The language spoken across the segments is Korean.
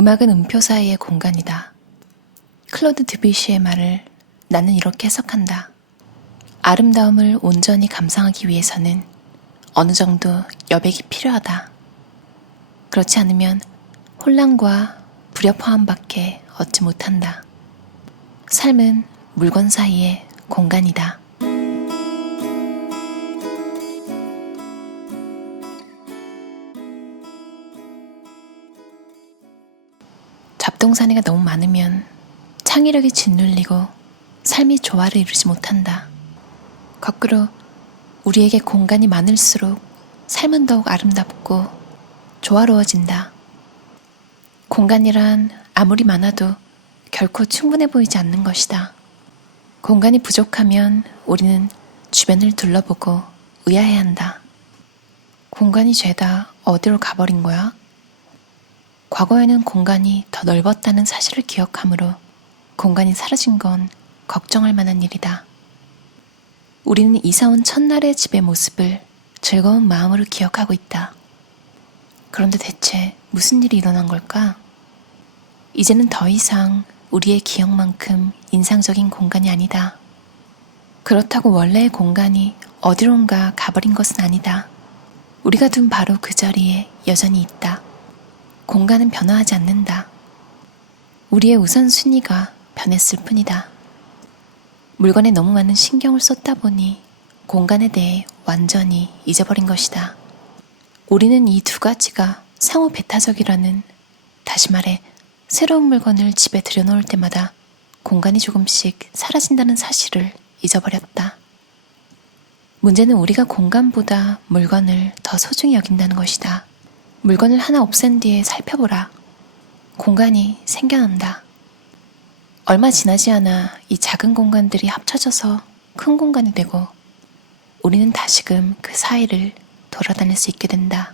음악은 음표 사이의 공간이다. 클로드 드뷔시의 말을 나는 이렇게 해석한다. 아름다움을 온전히 감상하기 위해서는 어느 정도 여백이 필요하다. 그렇지 않으면 혼란과 불협화음밖에 얻지 못한다. 삶은 물건 사이의 공간이다. 잡동사니가 너무 많으면 창의력이 짓눌리고 삶이 조화를 이루지 못한다. 거꾸로 우리에게 공간이 많을수록 삶은 더욱 아름답고 조화로워진다. 공간이란 아무리 많아도 결코 충분해 보이지 않는 것이다. 공간이 부족하면 우리는 주변을 둘러보고 의아해한다. 공간이 죄다 어디로 가버린 거야? 과거에는 공간이 더 넓었다는 사실을 기억하므로 공간이 사라진 건 걱정할 만한 일이다. 우리는 이사온 첫날의 집의 모습을 즐거운 마음으로 기억하고 있다. 그런데 대체 무슨 일이 일어난 걸까? 이제는 더 이상 우리의 기억만큼 인상적인 공간이 아니다. 그렇다고 원래의 공간이 어디론가 가버린 것은 아니다. 우리가 둔 바로 그 자리에 여전히 있다. 공간은 변화하지 않는다. 우리의 우선순위가 변했을 뿐이다. 물건에 너무 많은 신경을 쏟다 보니 공간에 대해 완전히 잊어버린 것이다. 우리는 이 두 가지가 상호 배타적이라는, 다시 말해 새로운 물건을 집에 들여놓을 때마다 공간이 조금씩 사라진다는 사실을 잊어버렸다. 문제는 우리가 공간보다 물건을 더 소중히 여긴다는 것이다. 물건을 하나 없앤 뒤에 살펴보라. 공간이 생겨난다. 얼마 지나지 않아 이 작은 공간들이 합쳐져서 큰 공간이 되고 우리는 다시금 그 사이를 돌아다닐 수 있게 된다.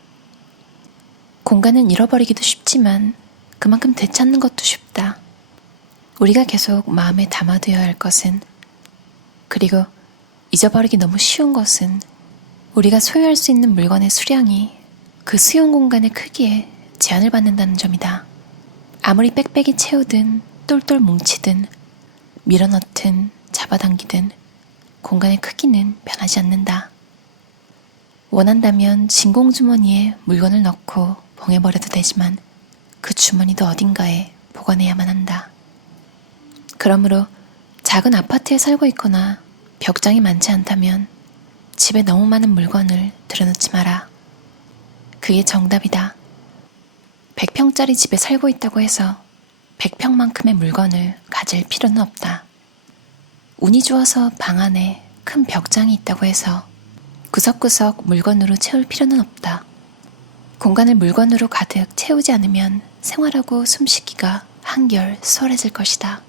공간은 잃어버리기도 쉽지만 그만큼 되찾는 것도 쉽다. 우리가 계속 마음에 담아두어야 할 것은, 그리고 잊어버리기 너무 쉬운 것은 우리가 소유할 수 있는 물건의 수량이 그 수용 공간의 크기에 제한을 받는다는 점이다. 아무리 빽빽이 채우든 똘똘 뭉치든 밀어넣든 잡아당기든 공간의 크기는 변하지 않는다. 원한다면 진공주머니에 물건을 넣고 봉해버려도 되지만 그 주머니도 어딘가에 보관해야만 한다. 그러므로 작은 아파트에 살고 있거나 벽장이 많지 않다면 집에 너무 많은 물건을 들여놓지 마라. 그게 정답이다. 100평짜리 집에 살고 있다고 해서 100평만큼의 물건을 가질 필요는 없다. 운이 좋아서 방 안에 큰 벽장이 있다고 해서 구석구석 물건으로 채울 필요는 없다. 공간을 물건으로 가득 채우지 않으면 생활하고 숨쉬기가 한결 수월해질 것이다.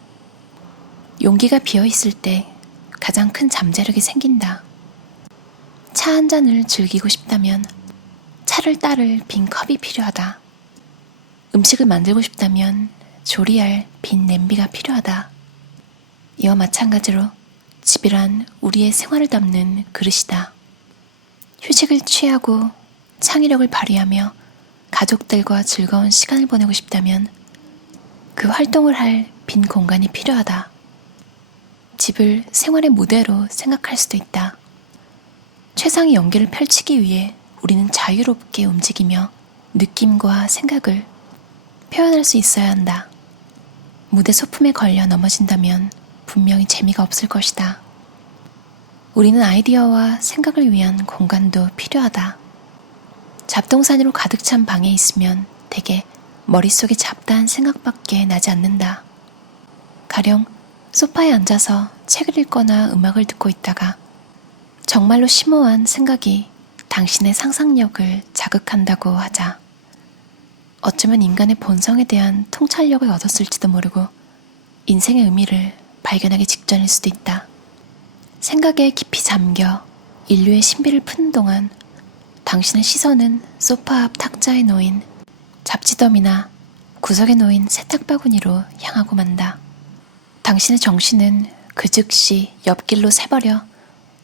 용기가 비어있을 때 가장 큰 잠재력이 생긴다. 차 한 잔을 즐기고 싶다면 차를 따를 빈 컵이 필요하다. 음식을 만들고 싶다면 조리할 빈 냄비가 필요하다. 이와 마찬가지로 집이란 우리의 생활을 담는 그릇이다. 휴식을 취하고 창의력을 발휘하며 가족들과 즐거운 시간을 보내고 싶다면 그 활동을 할 빈 공간이 필요하다. 집을 생활의 무대로 생각할 수도 있다. 최상의 연기를 펼치기 위해 우리는 자유롭게 움직이며 느낌과 생각을 표현할 수 있어야 한다. 무대 소품에 걸려 넘어진다면 분명히 재미가 없을 것이다. 우리는 아이디어와 생각을 위한 공간도 필요하다. 잡동사니로 가득 찬 방에 있으면 대개 머릿속에 잡다한 생각밖에 나지 않는다. 가령 소파에 앉아서 책을 읽거나 음악을 듣고 있다가 정말로 심오한 생각이 당신의 상상력을 자극한다고 하자. 어쩌면 인간의 본성에 대한 통찰력을 얻었을지도 모르고 인생의 의미를 발견하기 직전일 수도 있다. 생각에 깊이 잠겨 인류의 신비를 푸는 동안 당신의 시선은 소파 앞 탁자에 놓인 잡지더미나 구석에 놓인 세탁바구니로 향하고 만다. 당신의 정신은 그 즉시 옆길로 새버려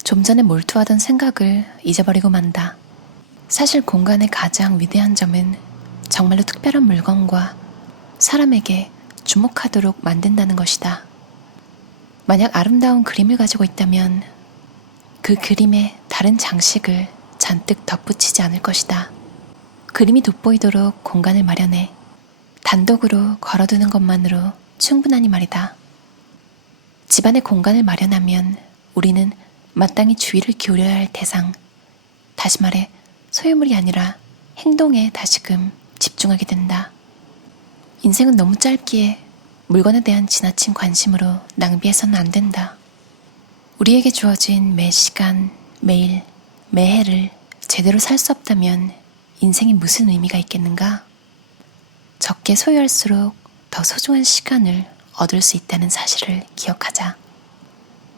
좀 전에 몰두하던 생각을 잊어버리고 만다. 사실 공간의 가장 위대한 점은 정말로 특별한 물건과 사람에게 주목하도록 만든다는 것이다. 만약 아름다운 그림을 가지고 있다면 그 그림에 다른 장식을 잔뜩 덧붙이지 않을 것이다. 그림이 돋보이도록 공간을 마련해 단독으로 걸어두는 것만으로 충분하니 말이다. 집안에 공간을 마련하면 우리는 마땅히 주의를 기울여야 할 대상, 다시 말해 소유물이 아니라 행동에 다시금 집중하게 된다. 인생은 너무 짧기에 물건에 대한 지나친 관심으로 낭비해서는 안 된다. 우리에게 주어진 매 시간, 매일, 매해를 제대로 살 수 없다면 인생이 무슨 의미가 있겠는가? 적게 소유할수록 더 소중한 시간을 얻을 수 있다는 사실을 기억하자.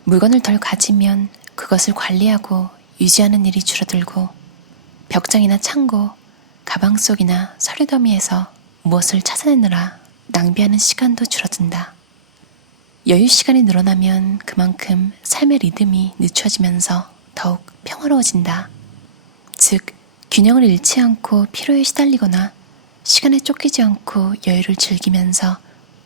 물건을 덜 가지면 그것을 관리하고 유지하는 일이 줄어들고 벽장이나 창고, 가방 속이나 서류 더미에서 무엇을 찾아내느라 낭비하는 시간도 줄어든다. 여유 시간이 늘어나면 그만큼 삶의 리듬이 늦춰지면서 더욱 평화로워진다. 즉, 균형을 잃지 않고 피로에 시달리거나 시간에 쫓기지 않고 여유를 즐기면서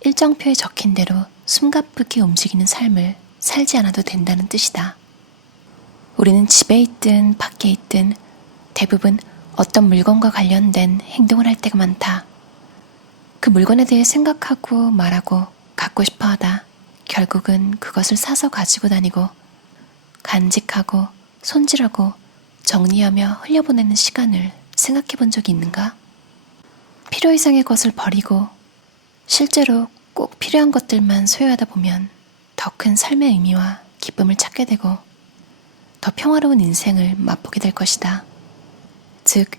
일정표에 적힌 대로 숨가쁘게 움직이는 삶을 살지 않아도 된다는 뜻이다. 우리는 집에 있든 밖에 있든 대부분 어떤 물건과 관련된 행동을 할 때가 많다. 그 물건에 대해 생각하고 말하고 갖고 싶어 하다 결국은 그것을 사서 가지고 다니고 간직하고 손질하고 정리하며 흘려보내는 시간을 생각해 본 적이 있는가? 필요 이상의 것을 버리고 실제로 꼭 필요한 것들만 소유하다 보면 더 큰 삶의 의미와 기쁨을 찾게 되고 더 평화로운 인생을 맛보게 될 것이다. 즉,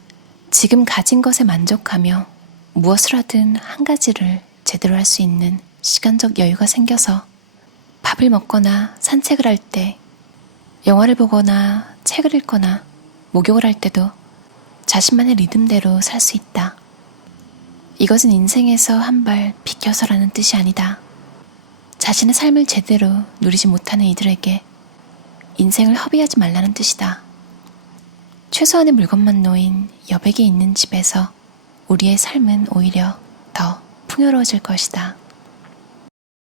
지금 가진 것에 만족하며 무엇을 하든 한 가지를 제대로 할 수 있는 시간적 여유가 생겨서 밥을 먹거나 산책을 할 때, 영화를 보거나 책을 읽거나 목욕을 할 때도 자신만의 리듬대로 살 수 있다. 이것은 인생에서 한 발 비켜서라는 뜻이 아니다. 자신의 삶을 제대로 누리지 못하는 이들에게 인생을 허비하지 말라는 뜻이다. 최소한의 물건만 놓인 여백이 있는 집에서 우리의 삶은 오히려 더 풍요로워질 것이다.